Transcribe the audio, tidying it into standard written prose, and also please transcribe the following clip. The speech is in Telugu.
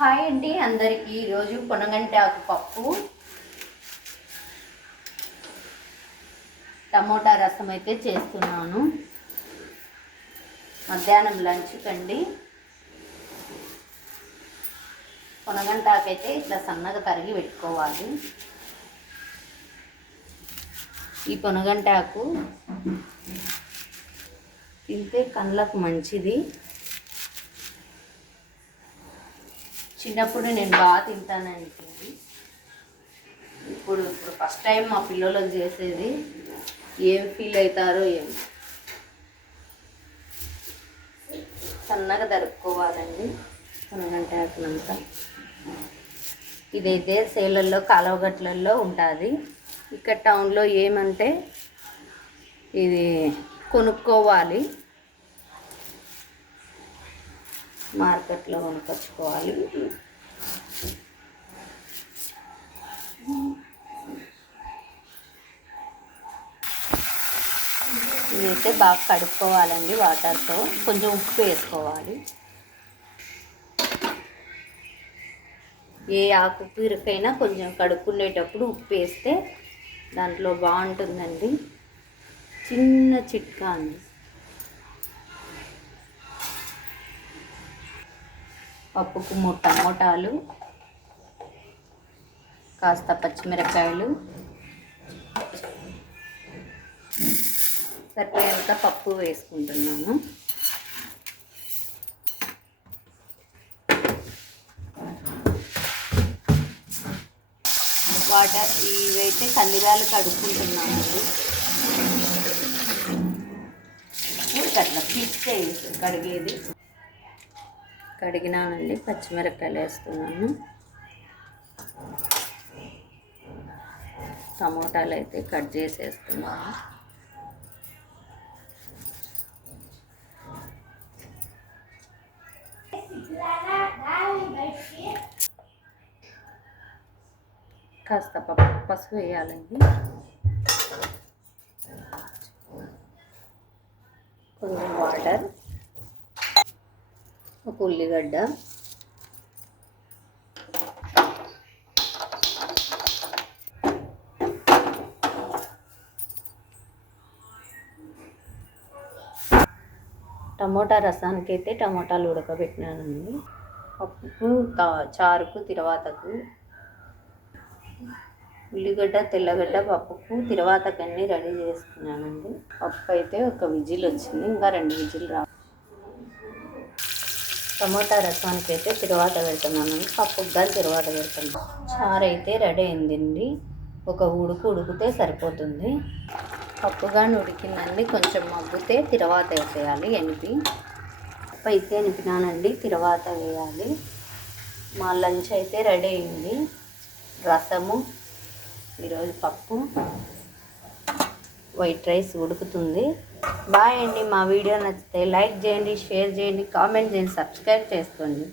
హాయ్ అండి అందరికీ. ఈరోజు పొనగంటి ఆకు పప్పు టమోటా రసం అయితే చేస్తున్నాను. మధ్యాహ్నం లంచ్ కండి. పొనగంటాకు అయితే ఇట్లా సన్నగా తరిగి పెట్టుకోవాలి. ఈ పొనగంటాకు తింటే కళ్ళకు మంచిది. చిన్నప్పుడు నేను బాగా తింటానండి. ఇప్పుడు ఫస్ట్ టైం మా పిల్లలకు చేసేది. ఏం ఫీల్ అవుతారో ఏం. సన్నగా తరుక్కోవాలండి పొనగంటాకునంతా. ఇదైతే సేలల్లో కాలువగట్లలో ఉంటుంది. ఇక్కడ టౌన్లో ఏమంటే ఇది కొనుక్కోవాలి, మార్కెట్లో కొనుక్కొచ్చుకోవాలి. ఇదైతే బాగా కడుక్కోవాలండి వాటర్తో. కొంచెం ఉప్పు వేసుకోవాలి. ఏ ఆకు కూరకైనా కొంచెం కడుక్కునేటప్పుడు ఉప్పు వేస్తే దాంట్లో బాగుంటుందండి. చిన్న చిట్కా అండి. పప్పుకు 3 టమోటాలు, కాస్త పచ్చిమిరపకాయలు, సరిపోయేంత పప్పు వేసుకుంటున్నాను. వాటర్ ఇవైతే కందిరాలు కడుక్కుంటున్నానండి. అట్లా పీచే కడిగేది. కడిగినానండి. పచ్చిమిరపకాయలు వేస్తున్నాను. టమోటాలు అయితే కట్ చేసేస్తున్నాను. కాస్త పసుపు వేయాలండి. కొంచెం వాటర్, ఒక ఉల్లిగడ్డ, టమోటా రసానికి అయితే టమోటాలు ఉడకబెట్టినానండి. పప్పుకు చారుకు తిరవాతకు ఉల్లిగడ్డ, తెల్లగడ్డ, పప్పుకు తిరవాతకన్నీ రెడీ చేసుకున్నానండి. పప్పు అయితే ఒక విజిల్ వచ్చింది, ఇంకా 2 విజిల్ రా. టమోటా రసానికి అయితే తిరవాత పెడుతున్నానండి. పప్పుకు దాని తిరవాత పెడుతున్నాను. చారు అయితే రెడీ అయిందండి. ఒక ఉడికితే సరిపోతుంది. పప్పుగా ఉడికిందండి. కొంచెం మగ్గితే తిరవాత వేసేయాలి. ఎనిపి పప్పు అయితే ఎనిపినానండి. తిరవాత వేయాలి. మా లంచ్ అయితే రెడీ అయింది. రసము, ఈరోజు పప్పు, వైట్ రైస్ ఉడుకుతుంది. బాయ్ అండి. మా వీడియో నచ్చితే లైక్ చేయండి, షేర్ చేయండి, కామెంట్ చేయండి, సబ్స్క్రైబ్ చేసుకోండి.